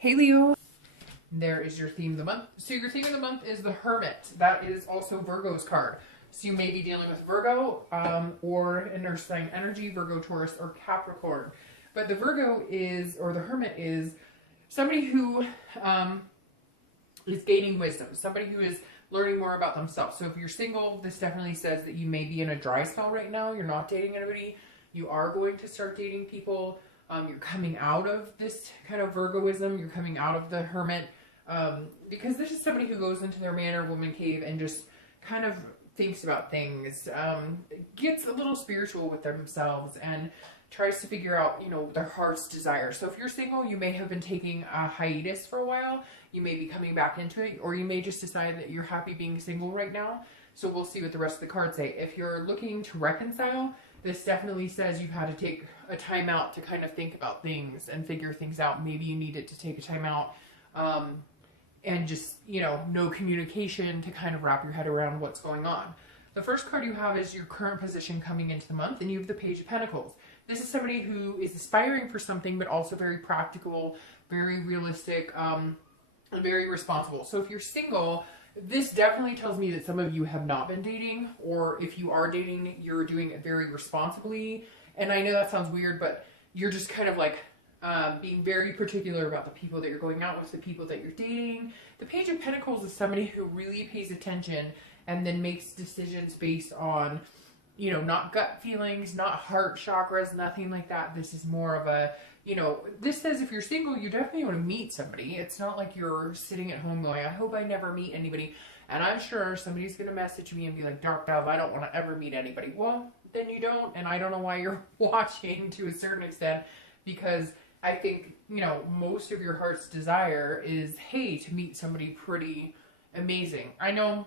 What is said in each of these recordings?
Hey Leo, there is your theme of the month. So your theme of the month is the Hermit. That is also Virgo's card. So you may be dealing with Virgo or an earth sign energy, Virgo, Taurus, or Capricorn. But the Virgo is, or the Hermit is somebody who is gaining wisdom, somebody who is learning more about themselves. So if you're single, this definitely says that you may be in a dry spell right now. You're not dating anybody. You are going to start dating people. You're coming out of this kind of Virgoism. You're coming out of the Hermit because this is somebody who goes into their man or woman cave and just kind of thinks about things, gets a little spiritual with themselves and tries to figure out, you know, their heart's desire. So if you're single, you may have been taking a hiatus for a while. You may be coming back into it, or you may just decide that you're happy being single right now. So we'll see what the rest of the cards say. If you're looking to reconcile, this definitely says you've had to take a time out to kind of think about things and figure things out. Maybe you needed to take a time out and just, you know, no communication to kind of wrap your head around what's going on. The first card you have is your current position coming into the month, and you have the Page of Pentacles. This is somebody who is aspiring for something, but also very practical, very realistic, and very responsible. So if you're single, this definitely tells me that some of you have not been dating, or if you are dating, you're doing it very responsibly. And I know that sounds weird, but you're just kind of like being very particular about the people that you're going out with, the people that you're dating. The Page of Pentacles is somebody who really pays attention and then makes decisions based on, you know, not gut feelings, not heart chakras, nothing like that. This is more of a, you know, this says if you're single, you definitely want to meet somebody. It's not like you're sitting at home going, I hope I never meet anybody. And I'm sure somebody's going to message me and be like, Dark Dove, I don't want to ever meet anybody. Well, then you don't. And I don't know why you're watching to a certain extent, because I think, you know, most of your heart's desire is, hey, to meet somebody pretty amazing. I know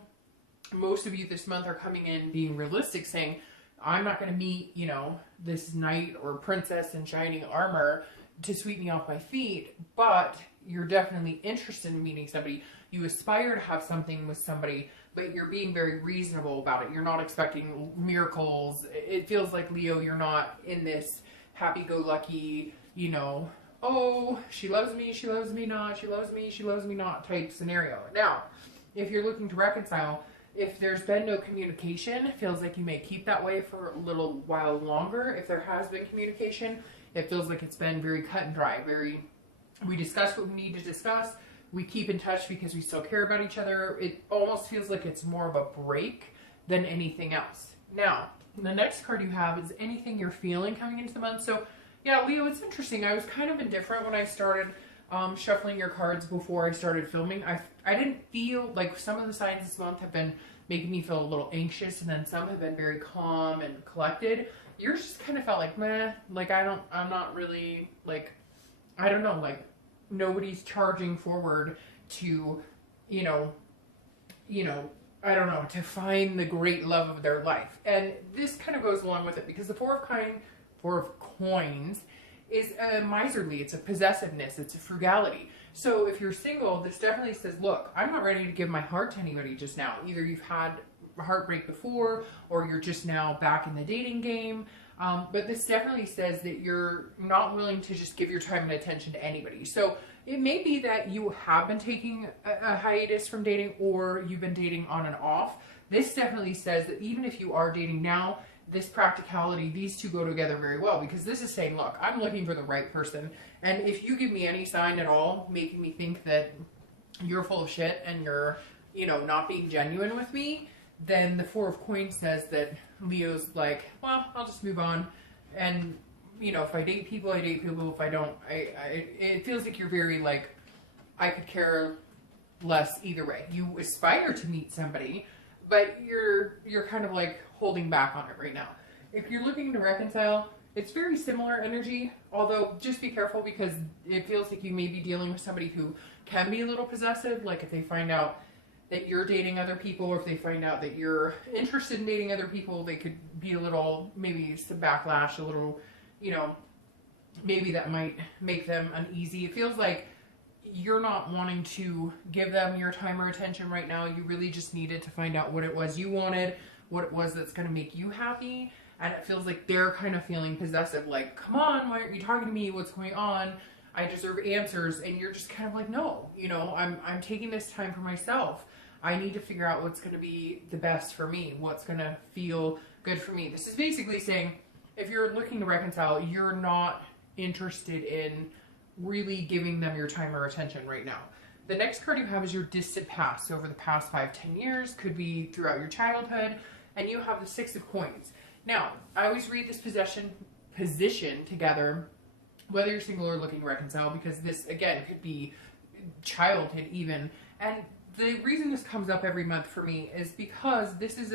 most of you this month are coming in being realistic, saying, I'm not going to meet, you know, this knight or princess in shining armor to sweep me off my feet, but you're definitely interested in meeting somebody. You aspire to have something with somebody, but you're being very reasonable about it. You're not expecting miracles. It feels like, Leo, you're not in this happy-go-lucky, you know, oh, she loves me not, she loves me not type scenario. Now, if you're looking to reconcile, if there's been no communication, it feels like you may keep that way for a little while longer. If there has been communication, it feels like it's been very cut and dry. We discuss what we need to discuss. We keep in touch because we still care about each other. It almost feels like it's more of a break than anything else. Now, the next card you have is anything you're feeling coming into the month. So, yeah, Leo, it's interesting. I was kind of indifferent when I started shuffling your cards before I started filming. I didn't feel like some of the signs this month have been making me feel a little anxious, and then some have been very calm and collected. Yours just kind of felt like, meh, like I'm not really, like, I don't know, like nobody's charging forward to, you know, I don't know, to find the great love of their life. And this kind of goes along with it, because the Four of Coins is miserly, it's a possessiveness, it's a frugality. So if you're single, this definitely says, look, I'm not ready to give my heart to anybody just now. Either you've had a heartbreak before, or you're just now back in the dating game. But this definitely says that you're not willing to just give your time and attention to anybody. So it may be that you have been taking a hiatus from dating, or you've been dating on and off. This definitely says that even if you are dating now, this practicality, these two go together very well, because this is saying, look, I'm looking for the right person. And if you give me any sign at all making me think that you're full of shit and you're, you know, not being genuine with me, then the Four of Coins says that Leo's like, well, I'll just move on. And, you know, if I date people, I date people. If I don't, it feels like you're very like, I could care less either way. You aspire to meet somebody, but you're kind of like holding back on it right now. If you're looking to reconcile, it's very similar energy, although just be careful, because it feels like you may be dealing with somebody who can be a little possessive. Like if they find out that you're dating other people, or if they find out that you're interested in dating other people, they could be a little, maybe some backlash, a little, you know, maybe that might make them uneasy. It feels like you're not wanting to give them your time or attention right now. You really just needed to find out what it was you wanted, what it was that's going to make you happy. And it feels like they're kind of feeling possessive, like, come on, why aren't you talking to me? What's going on? I deserve answers. And you're just kind of like, no, you know, I'm taking this time for myself. I need to figure out what's going to be the best for me, what's going to feel good for me. This is basically saying, if you're looking to reconcile, you're not interested in really giving them your time or attention right now. The next card you have is your distant past. So over the past 5-10 years, could be throughout your childhood, and you have the 6 of coins. Now, I always read this position together, whether you're single or looking to reconcile, because this, again, could be childhood even. And the reason this comes up every month for me is because this is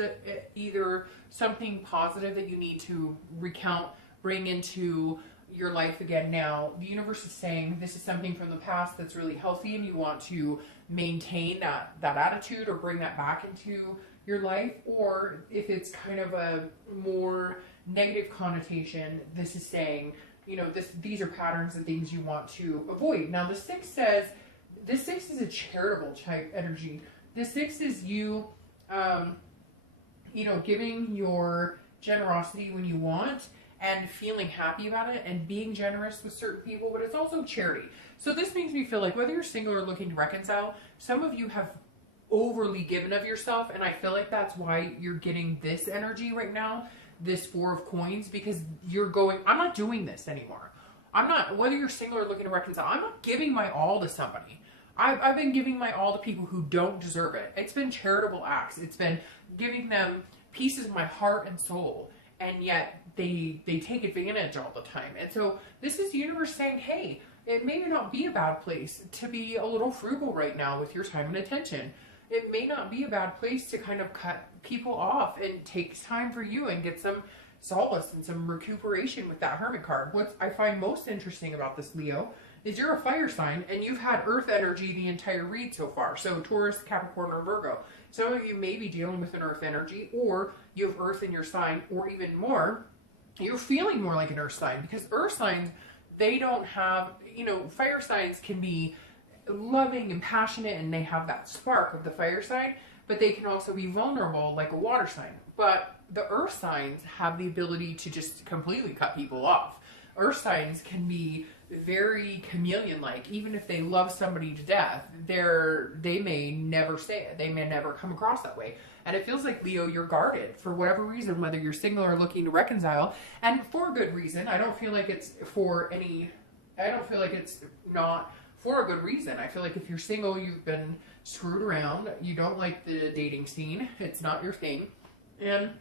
either something positive that you need to recount, bring into your life again now. The universe is saying this is something from the past that's really healthy and you want to maintain that attitude or bring that back into your life. Or if it's kind of a more negative connotation, this is saying, you know, these are patterns and things you want to avoid. Now the 6 says, this 6 is a charitable type energy. The 6 is you, you know, giving your generosity when you want and feeling happy about it and being generous with certain people, but it's also charity. So this makes me feel like whether you're single or looking to reconcile, some of you have overly given of yourself, and I feel like that's why you're getting this energy right now, this 4 of coins, because you're going, I'm not doing this anymore. I'm not, whether you're single or looking to reconcile, I'm not giving my all to somebody. I've been giving my all to people who don't deserve it. It's been charitable acts. It's been giving them pieces of my heart and soul, and yet they take advantage all the time. And so this is the universe saying, hey, it may not be a bad place to be a little frugal right now with your time and attention. It may not be a bad place to kind of cut people off and take time for you and get some solace and some recuperation with that Hermit card. What I find most interesting about this, Leo, is you're a fire sign and you've had earth energy the entire read so far. So Taurus, Capricorn, or Virgo. Some of you may be dealing with an earth energy, or you have earth in your sign, or even more, you're feeling more like an earth sign, because earth signs, they don't have, you know, fire signs can be loving and passionate and they have that spark of the fire sign, but they can also be vulnerable like a water sign. But the earth signs have the ability to just completely cut people off. Earth signs can be very chameleon-like. Even if they love somebody to death, they may never say it. They may never come across that way. And it feels like, Leo, you're guarded for whatever reason, whether you're single or looking to reconcile, and for a good reason. I don't feel like it's not for a good reason. I feel like if you're single, you've been screwed around. You don't like the dating scene. It's not your thing. And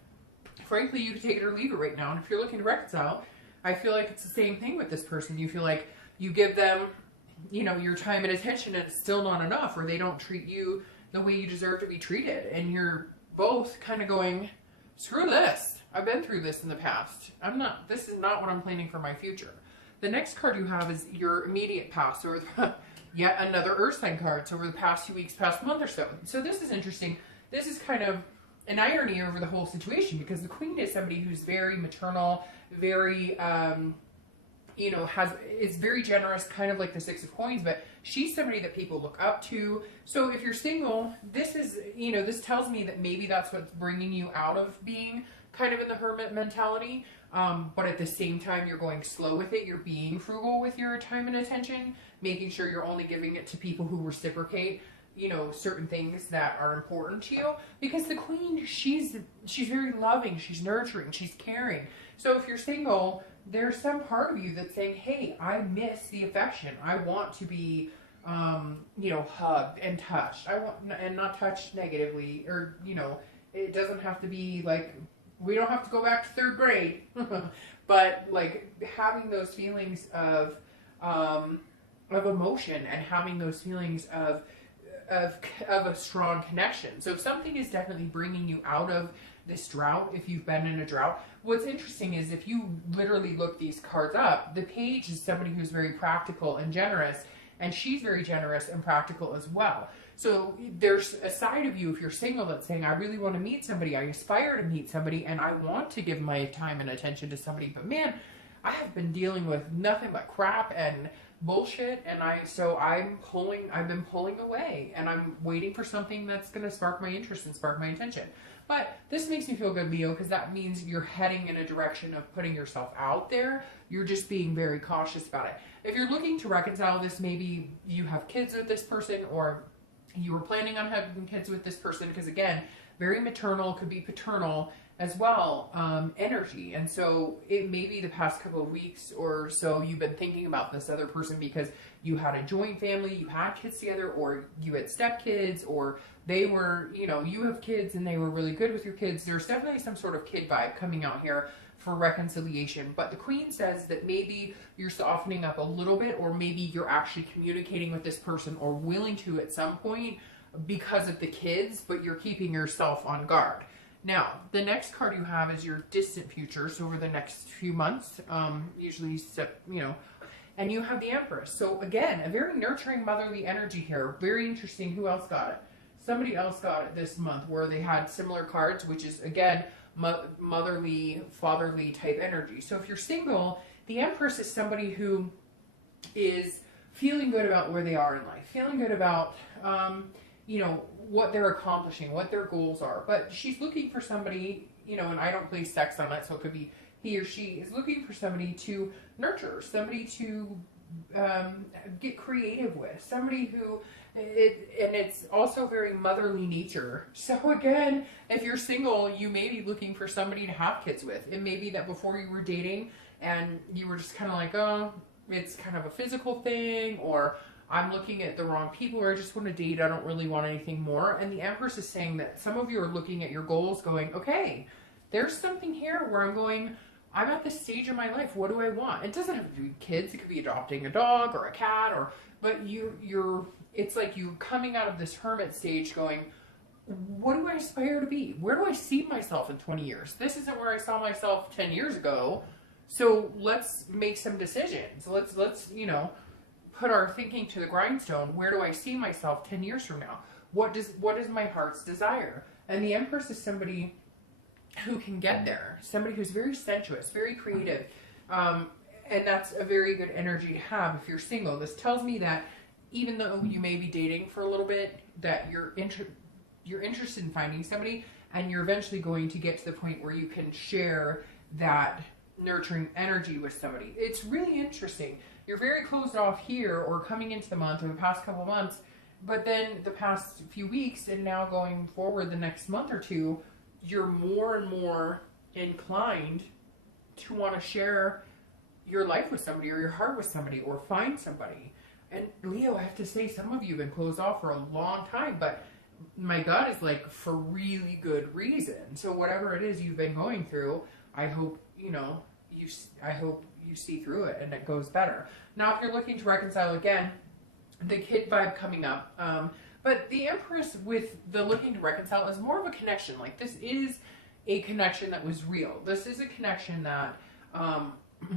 frankly, you can take it or leave it right now. And if you're looking to reconcile, I feel like it's the same thing with this person. You feel like you give them, you know, your time and attention and it's still not enough, or they don't treat you the way you deserve to be treated. And you're both kind of going, screw this. I've been through this in the past. This is not what I'm planning for my future. The next card you have is your immediate past, or yet another earth sign card. So over the past few weeks, past month or so. So this is interesting. This is kind of an irony over the whole situation, because the queen is somebody who's very maternal, very, you know, is very generous, kind of like the 6 of coins, but she's somebody that people look up to. So if you're single, this is, you know, this tells me that maybe that's what's bringing you out of being kind of in the hermit mentality. But at the same time, you're going slow with it. You're being frugal with your time and attention, making sure you're only giving it to people who reciprocate, you know, certain things that are important to you. Because the queen, she's very loving, she's nurturing, she's caring. So if you're single, there's some part of you that's saying, hey, I miss the affection. I want to be, you know, hugged and touched. And not touched negatively, or, you know, it doesn't have to be like, we don't have to go back to 3rd grade, but like having those feelings of emotion and having those feelings of a strong connection. So something is definitely bringing you out of this drought. If you've been in a drought, what's interesting is if you literally look these cards up, the page is somebody who's very practical and generous, and she's very generous and practical as well. So there's a side of you, if you're single, that's saying, I really want to meet somebody, I aspire to meet somebody, and I want to give my time and attention to somebody, but man, I have been dealing with nothing but crap and bullshit, and I've been pulling away, and I'm waiting for something that's going to spark my interest and spark my attention. But this makes me feel good, Leo, because that means you're heading in a direction of putting yourself out there. You're just being very cautious about it. If you're looking to reconcile this, maybe you have kids with this person, or you were planning on having kids with this person, because again, very maternal, could be paternal as well, energy. And so it may be the past couple of weeks or so you've been thinking about this other person because you had a joint family, you had kids together, or you had stepkids, or they were, you know, you have kids and they were really good with your kids. There's definitely some sort of kid vibe coming out here for reconciliation. But the Queen says that maybe you're softening up a little bit, or maybe you're actually communicating with this person or willing to at some point because of the kids, but you're keeping yourself on guard. Now, the next card you have is your distant future, so over the next few months, usually, you know, and you have the Empress. So again, a very nurturing, motherly energy here. Very interesting. Who else got it? Somebody else got it this month where they had similar cards, which is, again, motherly, fatherly type energy. So if you're single, the Empress is somebody who is feeling good about where they are in life, feeling good about, you know, what they're accomplishing, what their goals are. But she's looking for somebody, you know, and I don't place sex on that, so it could be he or she is looking for somebody to nurture, somebody to get creative with, somebody who, and it's also very motherly nature. So again, if you're single, you may be looking for somebody to have kids with. It may be that before you were dating and you were just kind of like, oh, it's kind of a physical thing, or I'm looking at the wrong people, or I just want to date, I don't really want anything more. And the Empress is saying that some of you are looking at your goals going, okay, there's something here where I'm going, I'm at this stage in my life, what do I want? It doesn't have to be kids, it could be adopting a dog or a cat, or but it's like you coming out of this hermit stage going, what do I aspire to be? Where do I see myself in 20 years? This isn't where I saw myself 10 years ago. So let's make some decisions. Let's, you know, put our thinking to the grindstone. Where do I see myself 10 years from now? What is my heart's desire? And the Empress is somebody who can get there. Somebody who's very sensuous, very creative. And that's a very good energy to have if you're single. This tells me that even though you may be dating for a little bit, that you're interested in finding somebody, and you're eventually going to get to the point where you can share that nurturing energy with somebody. It's really interesting. You're very closed off here, or coming into the month, or the past couple of months, but then the past few weeks, and now going forward the next month or two, you're more and more inclined to want to share your life with somebody, or your heart with somebody, or find somebody. And Leo, I have to say, some of you have been closed off for a long time, but my gut is like for really good reason. So whatever it is you've been going through, I hope, you know, I hope you see through it and it goes better. Now, if you're looking to reconcile again, the kid vibe coming up, but the Empress with the looking to reconcile is more of a connection. Like, this is a connection that was real. This is a connection that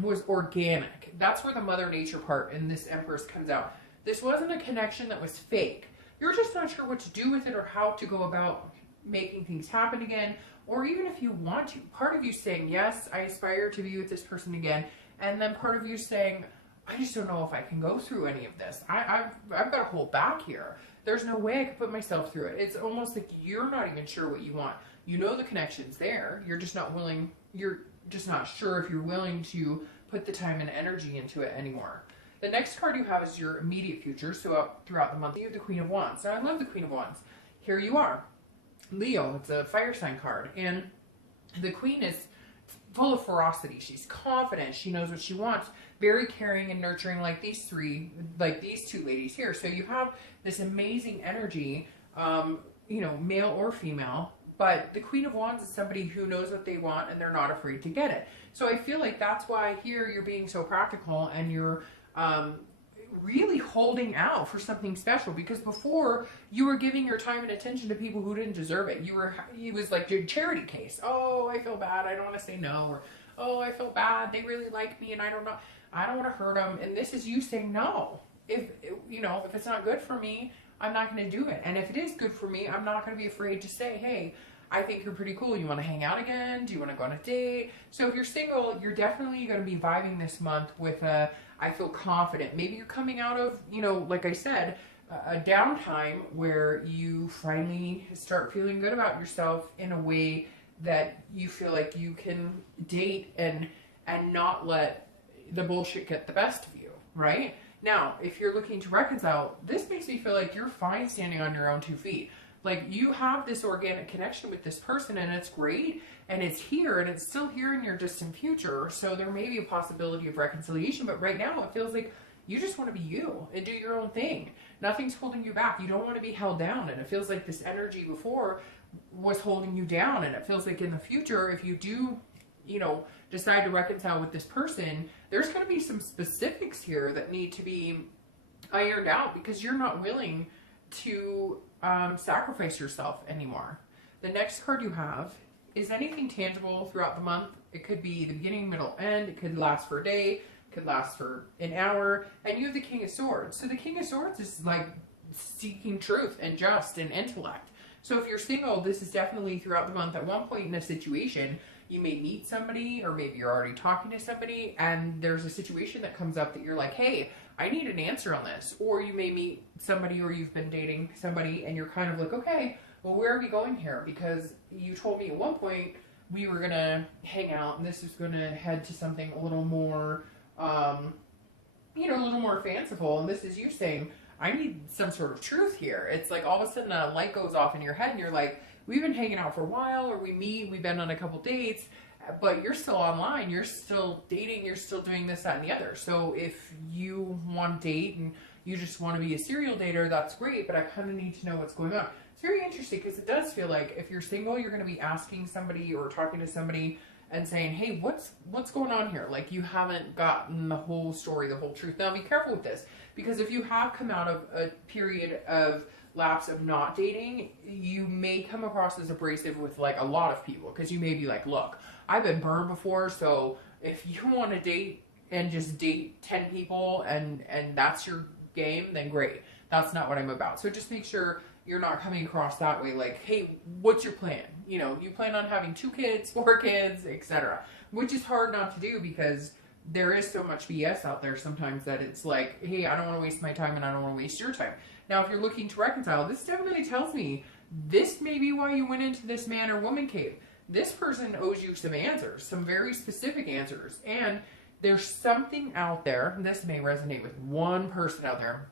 was organic. That's where the Mother Nature part in this Empress comes out. This wasn't a connection that was fake. You're just not sure what to do with it, or how to go about making things happen again, or even if you want to. Part of you saying, yes, I aspire to be with this person again, and then part of you saying, I just don't know if I can go through any of this. I've got to hold back here. There's no way I can put myself through it. It's almost like you're not even sure what you want. You know the connection's there. You're just not willing. You're just not sure if you're willing to put the time and energy into it anymore. The next card you have is your immediate future. So throughout the month, you have the Queen of Wands. Now, I love the Queen of Wands. Here you are. Leo, it's a fire sign card. And the Queen is full of ferocity. She's confident. She knows what she wants. Very caring and nurturing, like these two ladies here. So you have this amazing energy, you know, male or female. But the Queen of Wands is somebody who knows what they want, and they're not afraid to get it. So I feel like that's why here you're being so practical, and you're really holding out for something special, because before you were giving your time and attention to people who didn't deserve it. It was like your charity case. Oh, I feel bad, I don't want to say no, or oh, I feel bad, they really like me and I don't want to hurt them. And this is you saying no. If it's not good for me, I'm not going to do it. And if it is good for me, I'm not going to be afraid to say, hey, I think you're pretty cool. You want to hang out again? Do you want to go on a date? So if you're single, you're definitely going to be vibing this month with a I feel confident. Maybe you're coming out of, you know, like I said, a downtime where you finally start feeling good about yourself in a way that you feel like you can date and not let the bullshit get the best of you, right? Now, if you're looking to reconcile, this makes me feel like you're fine standing on your own 2 feet. Like, you have this organic connection with this person, and it's great, and it's here, and it's still here in your distant future. So there may be a possibility of reconciliation, but right now it feels like you just want to be you and do your own thing. Nothing's holding you back. You don't want to be held down, and it feels like this energy before was holding you down, and it feels like in the future, if you do, you know, decide to reconcile with this person, there's going to be some specifics here that need to be ironed out because you're not willing to sacrifice yourself anymore. The next card you have is anything tangible throughout the month. It could be the beginning, middle, end. It could last for a day. It could last for an hour. And you have the King of Swords. So the King of Swords is like seeking truth and just and intellect. So if you're single, this is definitely throughout the month. At one point in a situation, you may meet somebody, or maybe you're already talking to somebody, and there's a situation that comes up that you're like, hey, I need an answer on this. Or you may meet somebody, or you've been dating somebody, and you're kind of like, okay, well, where are we going here? Because you told me at one point we were going to hang out, and this is going to head to something a little more, you know, a little more fanciful. And this is you saying, I need some sort of truth here. It's like all of a sudden a light goes off in your head, and you're like, we've been hanging out for a while, or we meet, we've been on a couple dates, but you're still online, you're still dating, you're still doing this, that, and the other. So if you want to date and you just want to be a serial dater, that's great, but I kind of need to know what's going on. It's very interesting because it does feel like if you're single, you're going to be asking somebody or talking to somebody and saying, hey, what's going on here? Like, you haven't gotten the whole story, the whole truth. Now, be careful with this, because if you have come out of a period of lapse of not dating, you may come across as abrasive with like a lot of people, because you may be like, look, I've been burned before, so if you want to date and just date 10 people and that's your game, then great. That's not what I'm about. So just make sure you're not coming across that way, like, hey, what's your plan? You know, you plan on having 2 kids, 4 kids, etc. Which is hard not to do because there is so much BS out there sometimes that it's like, hey, I don't want to waste my time and I don't want to waste your time. Now, if you're looking to reconcile, this definitely tells me this may be why you went into this man or woman cave. This person owes you some answers, some very specific answers. And there's something out there, and this may resonate with one person out there,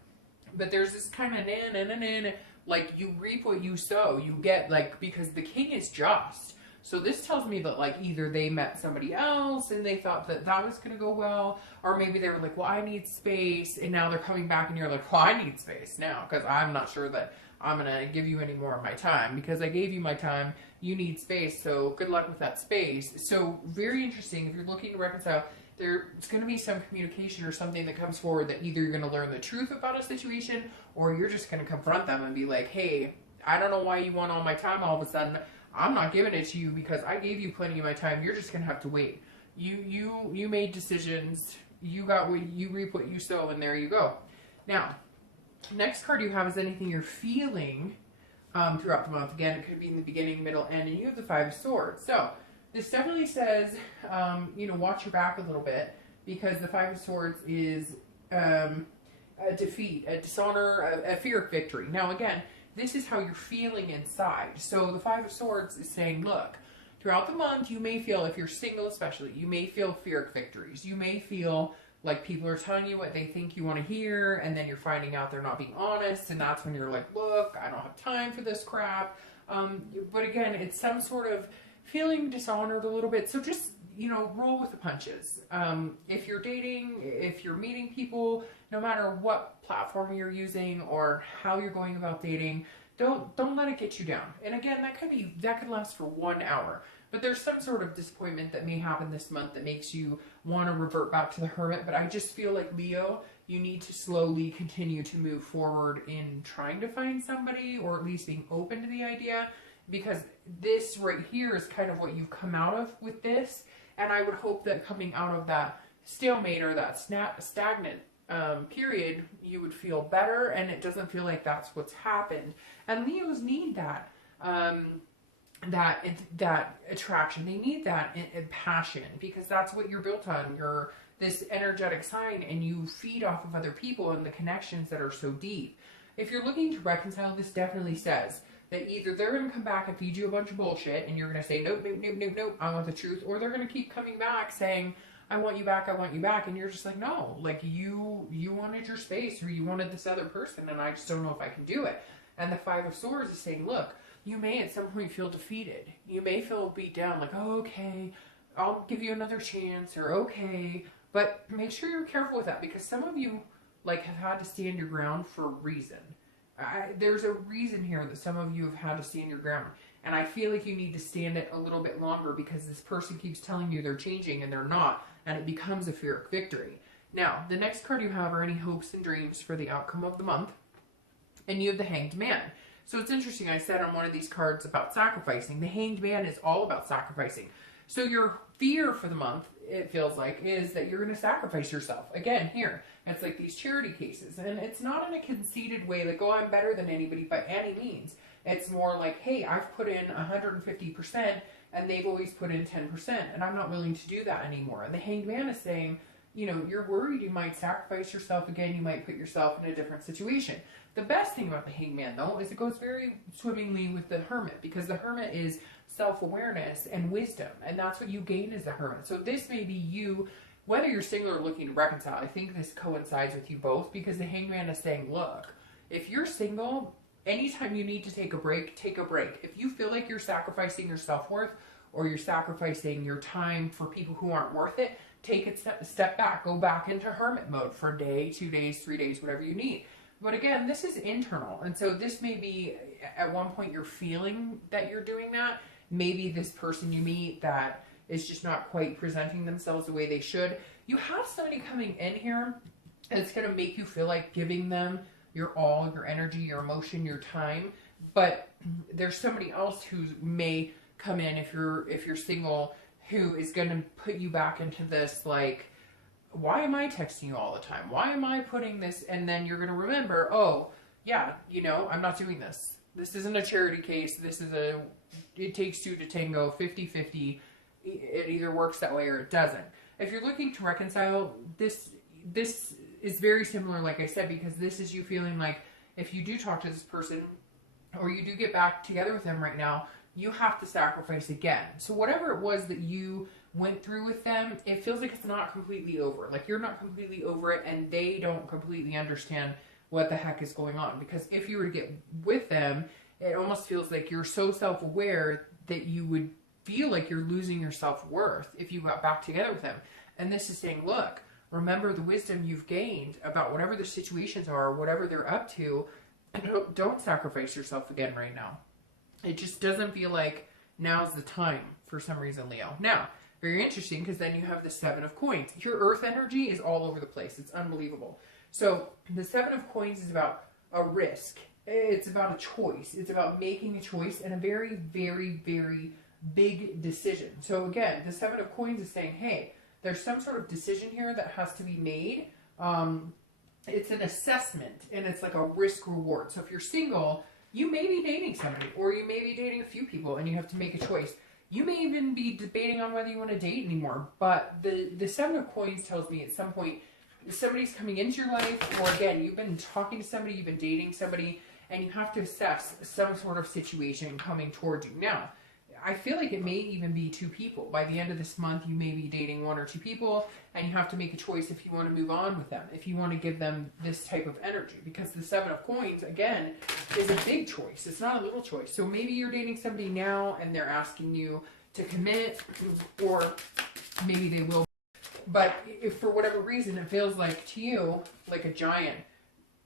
but there's this kind of like, you reap what you sow. You get, like, because the king is just. So this tells me that, like, either they met somebody else and they thought that that was going to go well, or maybe they were like, well, I need space, and now they're coming back and you're like, well, I need space now because I'm not sure that I'm going to give you any more of my time because I gave you my time. You need space, so good luck with that space. So very interesting. If you're looking to reconcile, there's going to be some communication or something that comes forward that either you're going to learn the truth about a situation, or you're just going to confront them and be like, hey, I don't know why you want all my time all of a sudden. I'm not giving it to you because I gave you plenty of my time. You're just going to have to wait. You made decisions. You got what you reap what you sow, and there you go. Now, next card you have is anything you're feeling throughout the month. Again, it could be in the beginning, middle, end, and you have the 5 of Swords. So this definitely says, you know, watch your back a little bit, because the 5 of Swords is a defeat, a dishonor, a fear of victory. Now, again, this is how you're feeling inside. So the 5 of Swords is saying, look, throughout the month, you may feel, if you're single especially, you may feel fear of victories. You may feel like people are telling you what they think you want to hear, and then you're finding out they're not being honest, and that's when you're like, look, I don't have time for this crap. But again, it's some sort of feeling dishonored a little bit. So just, you know, roll with the punches. If you're dating, if you're meeting people, no matter what platform you're using or how you're going about dating, don't let it get you down. And again, that could last for 1 hour. But there's some sort of disappointment that may happen this month that makes you want to revert back to the hermit. But I just feel like, Leo, you need to slowly continue to move forward in trying to find somebody, or at least being open to the idea, because this right here is kind of what you've come out of with this. And I would hope that coming out of that stalemate or that stagnant period, you would feel better, and it doesn't feel like that's what's happened. And Leos need that. That attraction. They need that passion, because that's what you're built on. this energetic sign and you feed off of other people and the connections that are so deep. If you're looking to reconcile, this definitely says that either they're going to come back and feed you a bunch of bullshit and you're going to say, nope, nope, nope, nope, nope, I want the truth. Or they're going to keep coming back saying, I want you back, I want you back. And you're just like, no, like you wanted your space, or you wanted this other person, and I just don't know if I can do it. And the Five of Swords is saying, look, you may at some point feel defeated. You may feel beat down, like, oh, okay, I'll give you another chance, or okay. But make sure you're careful with that, because some of you like have had to stand your ground for a reason. There's a reason here that some of you have had to stand your ground. And I feel like you need to stand it a little bit longer, because this person keeps telling you they're changing and they're not. And it becomes a Pyrrhic victory. Now, the next card you have are any hopes and dreams for the outcome of the month. And you have the Hanged Man. So it's interesting, I said on one of these cards about sacrificing. The Hanged Man is all about sacrificing. So your fear for the month, it feels like, is that you're going to sacrifice yourself. Again, here, it's like these charity cases. And it's not in a conceited way, like, oh, I'm better than anybody by any means. It's more like, hey, I've put in 150% and they've always put in 10%, and I'm not willing to do that anymore. And the Hanged Man is saying, you know, you're worried you might sacrifice yourself again, you might put yourself in a different situation. The best thing about the Hanged Man, though, is it goes very swimmingly with the Hermit, because the Hermit is self-awareness and wisdom, and that's what you gain as a Hermit. So this may be you, whether you're single or looking to reconcile. I think this coincides with you both, because the Hanged Man is saying, look, if you're single, anytime you need to take a break, take a break. If you feel like you're sacrificing your self-worth, or you're sacrificing your time for people who aren't worth it, take a step back. Go back into hermit mode for a day, 2 days, 3 days, whatever you need. But again, this is internal. And so this may be, at one point, you're feeling that you're doing that. Maybe this person you meet that is just not quite presenting themselves the way they should. You have somebody coming in here that's going to make you feel like giving them your all, your energy, your emotion, your time. But there's somebody else who may come in, if you're single, who is going to put you back into this, like, why am I texting you all the time? Why am I putting this? And then you're going to remember, oh, yeah, you know, I'm not doing this. This isn't a charity case. This is it takes two to tango, 50-50. It either works that way or it doesn't. If you're looking to reconcile, this is very similar, like I said, because this is you feeling like if you do talk to this person, or you do get back together with them right now, you have to sacrifice again. So whatever it was that you went through with them, it feels like it's not completely over. Like you're not completely over it, and they don't completely understand what the heck is going on. Because if you were to get with them, it almost feels like you're so self-aware that you would feel like you're losing your self-worth if you got back together with them. And this is saying, look, remember the wisdom you've gained about whatever the situations are, whatever they're up to, and don't sacrifice yourself again right now. It just doesn't feel like now's the time for some reason, Leo. Now, very interesting, because then you have the Seven of Coins. Your earth energy is all over the place. It's unbelievable. So the Seven of Coins is about a risk. It's about a choice. It's about making a choice and a very, very, very big decision. So again, the Seven of Coins is saying, hey, there's some sort of decision here that has to be made. It's an assessment, and it's like a risk reward. So if you're single, you may be dating somebody, or you may be dating a few people, and you have to make a choice. You may even be debating on whether you want to date anymore. But the Seven of Coins tells me at some point somebody's coming into your life, or again, you've been talking to somebody, you've been dating somebody, and you have to assess some sort of situation coming towards you. Now, I feel like it may even be two people. By the end of this month, you may be dating one or two people, and you have to make a choice if you want to move on with them, if you want to give them this type of energy. Because the Seven of Coins, again, is a big choice. It's not a little choice. So maybe you're dating somebody now, and they're asking you to commit, or maybe they will. But if for whatever reason it feels like to you, like a giant,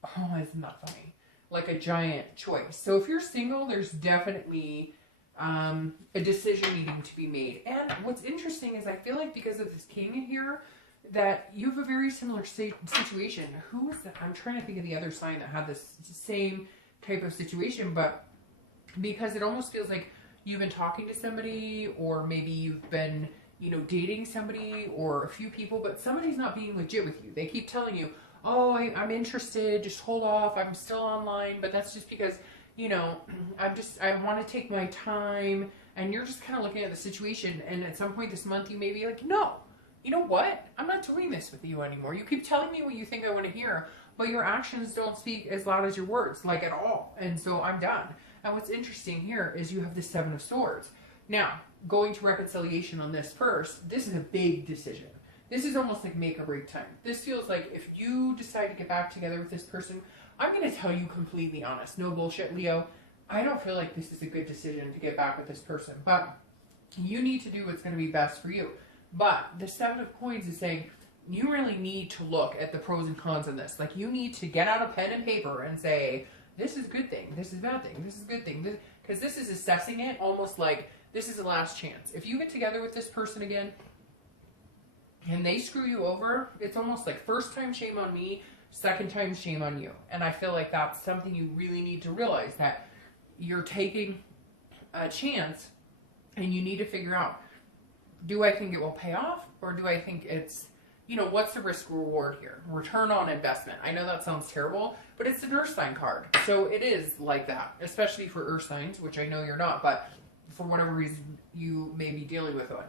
oh, isn't that funny? Like a giant choice. So if you're single, there's definitely a decision needing to be made. And what's interesting is I feel like because of this king in here, that you have a very similar situation. Who was that? I'm trying to think of the other sign that had this same type of situation, but because it almost feels like you've been talking to somebody, or maybe you've been, you know, dating somebody or a few people, but somebody's not being legit with you. They keep telling you, oh, I'm interested, just hold off, I'm still online, but that's just because, you know, I want to take my time, and you're just kind of looking at the situation, and at some point this month you may be like, no, you know what? I'm not doing this with you anymore. You keep telling me what you think I want to hear, but your actions don't speak as loud as your words, like at all. And so I'm done. And what's interesting here is you have the Seven of Swords. Now, going to reconciliation on this first, this is a big decision. This is almost like make or break time. This feels like if you decide to get back together with this person, I'm going to tell you completely honest. No bullshit, Leo. I don't feel like this is a good decision to get back with this person. But you need to do what's going to be best for you. But the Seven of Coins is saying you really need to look at the pros and cons of this. Like, you need to get out a pen and paper and say, this is a good thing, this is a bad thing, this is a good thing. Because this is assessing it almost like this is the last chance. If you get together with this person again and they screw you over, it's almost like first time shame on me, second time shame on you. And I feel like that's something you really need to realize, that you're taking a chance and you need to figure out, do I think it will pay off, or do I think it's, you know, what's the risk reward here? Return on investment. I know that sounds terrible, but it's an earth sign card. So it is like that, especially for earth signs, which I know you're not, but for whatever reason you may be dealing with one.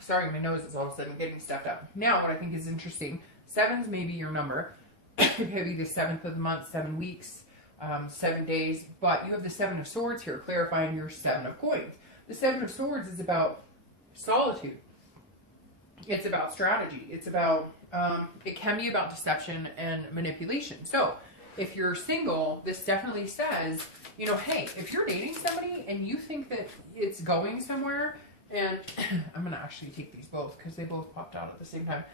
Sorry, my nose is all of a sudden getting stuffed up. Now, what I think is interesting, 7's maybe your number. It could be the 7th of the month, 7 weeks, 7 days, but you have the 7 of Swords here, clarifying your 7 of Coins. The 7 of Swords is about solitude. It's about strategy. It's about, it can be about deception and manipulation. So if you're single, this definitely says, you know, hey, if you're dating somebody and you think that it's going somewhere, and I'm going to actually take these both because they both popped out at the same time.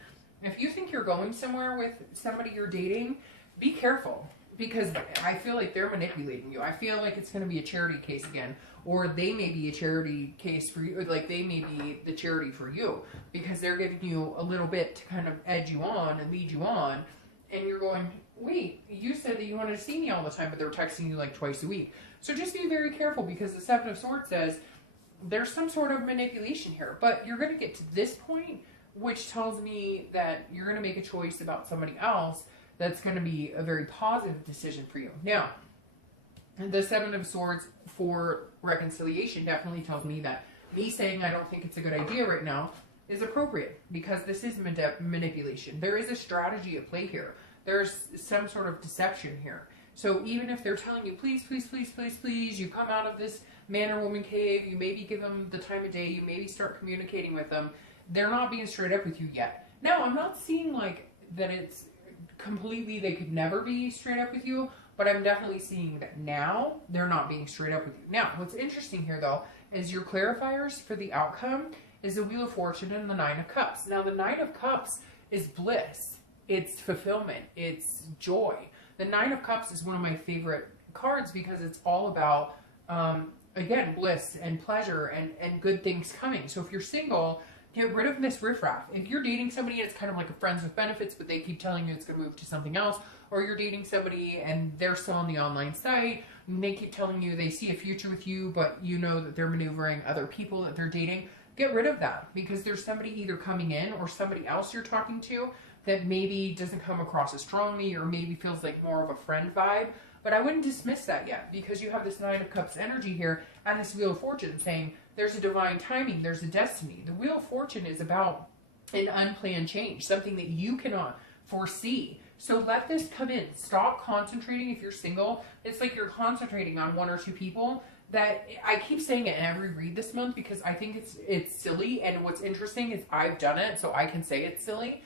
If you think you're going somewhere with somebody you're dating, be careful, because I feel like they're manipulating you. I feel like it's going to be a charity case again, or they may be a charity case for you, like they may be the charity for you, because they're giving you a little bit to kind of edge you on and lead you on, and you're going, wait, you said that you wanted to see me all the time, but they're texting you like twice a week. So just be very careful, because the 7 of Swords says there's some sort of manipulation here, but you're going to get to this point, which tells me that you're going to make a choice about somebody else that's going to be a very positive decision for you. Now, the 7 of Swords for reconciliation definitely tells me that me saying I don't think it's a good idea right now is appropriate, because this is manipulation. There is a strategy at play here. There's some sort of deception here. So even if they're telling you, please, please, please, please, please, you come out of this man or woman cave, you maybe give them the time of day, you maybe start communicating with them, they're not being straight up with you yet. Now, I'm not seeing like that it's completely, they could never be straight up with you, but I'm definitely seeing that now they're not being straight up with you. Now, what's interesting here though, is your clarifiers for the outcome is the Wheel of Fortune and the 9 of Cups. Now, the 9 of Cups is bliss. It's fulfillment. It's joy. The 9 of Cups is one of my favorite cards because it's all about, again, bliss and pleasure and good things coming. So if you're single, get rid of this riffraff. If you're dating somebody and it's kind of like a friends with benefits, but they keep telling you it's going to move to something else, or you're dating somebody and they're still on the online site and they keep telling you they see a future with you, but you know that they're maneuvering other people that they're dating, get rid of that, because there's somebody either coming in or somebody else you're talking to that maybe doesn't come across as strongly, or maybe feels like more of a friend vibe. But I wouldn't dismiss that yet, because you have this 9 of Cups energy here and this Wheel of Fortune saying there's a divine timing, there's a destiny. The Wheel of Fortune is about an unplanned change, something that you cannot foresee. So let this come in. Stop concentrating. If you're single, it's like you're concentrating on 1 or 2 people. That I keep saying it in every read this month because I think it's silly. And what's interesting is I've done it, so I can say it's silly.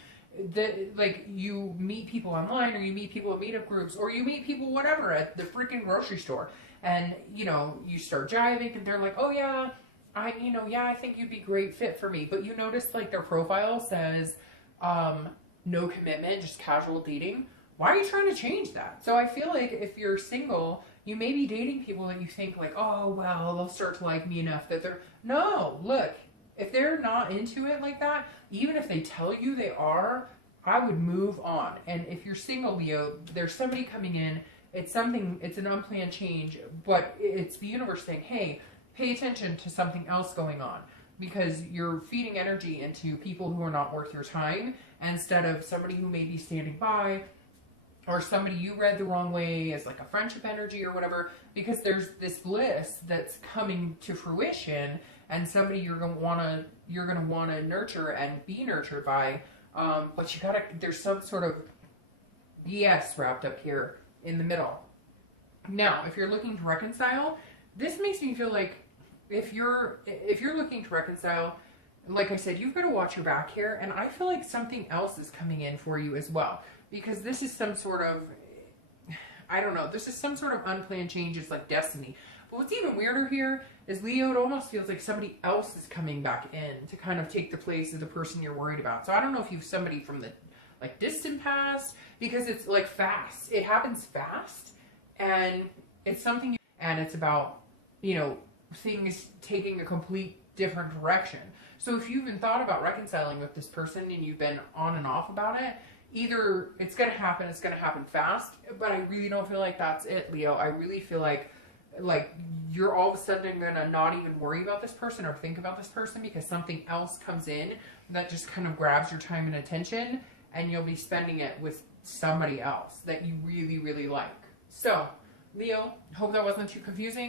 That, like, you meet people online, or you meet people at meetup groups, or you meet people whatever at the freaking grocery store, and you know, you start jiving and they're like, oh yeah, I think you'd be a great fit for me, but you notice like their profile says no commitment, just casual dating. Why are you trying to change that? So I feel like if you're single, you may be dating people that you think like, oh well, they'll start to like me enough that they're, no, look, if they're not into it like that, even if they tell you they are, I would move on. And if you're single, Leo, there's somebody coming in, it's an unplanned change, but it's the universe saying, hey, pay attention to something else going on, because you're feeding energy into people who are not worth your time instead of somebody who may be standing by, or somebody you read the wrong way as like a friendship energy or whatever, because there's this bliss that's coming to fruition and somebody you're gonna wanna nurture and be nurtured by. But there's some sort of BS wrapped up here in the middle. Now, if you're looking to reconcile, this makes me feel like if you're looking to reconcile, like I said, you've got to watch your back here, and I feel like something else is coming in for you as well, because this is some sort of, I don't know, this is some sort of unplanned change. It's like destiny. But what's even weirder here is, Leo, it almost feels like somebody else is coming back in to kind of take the place of the person you're worried about. So I don't know if you've somebody from the like distant past, because it's like fast. It happens fast, and it's something, and it's about, you know, things taking a complete different direction. So if you've been thought about reconciling with this person and you've been on and off about it, either it's going to happen fast, but I really don't feel like that's it, Leo. I really feel like you're all of a sudden going to not even worry about this person or think about this person, because something else comes in that just kind of grabs your time and attention, and you'll be spending it with somebody else that you really, really like. So, Leo, hope that wasn't too confusing.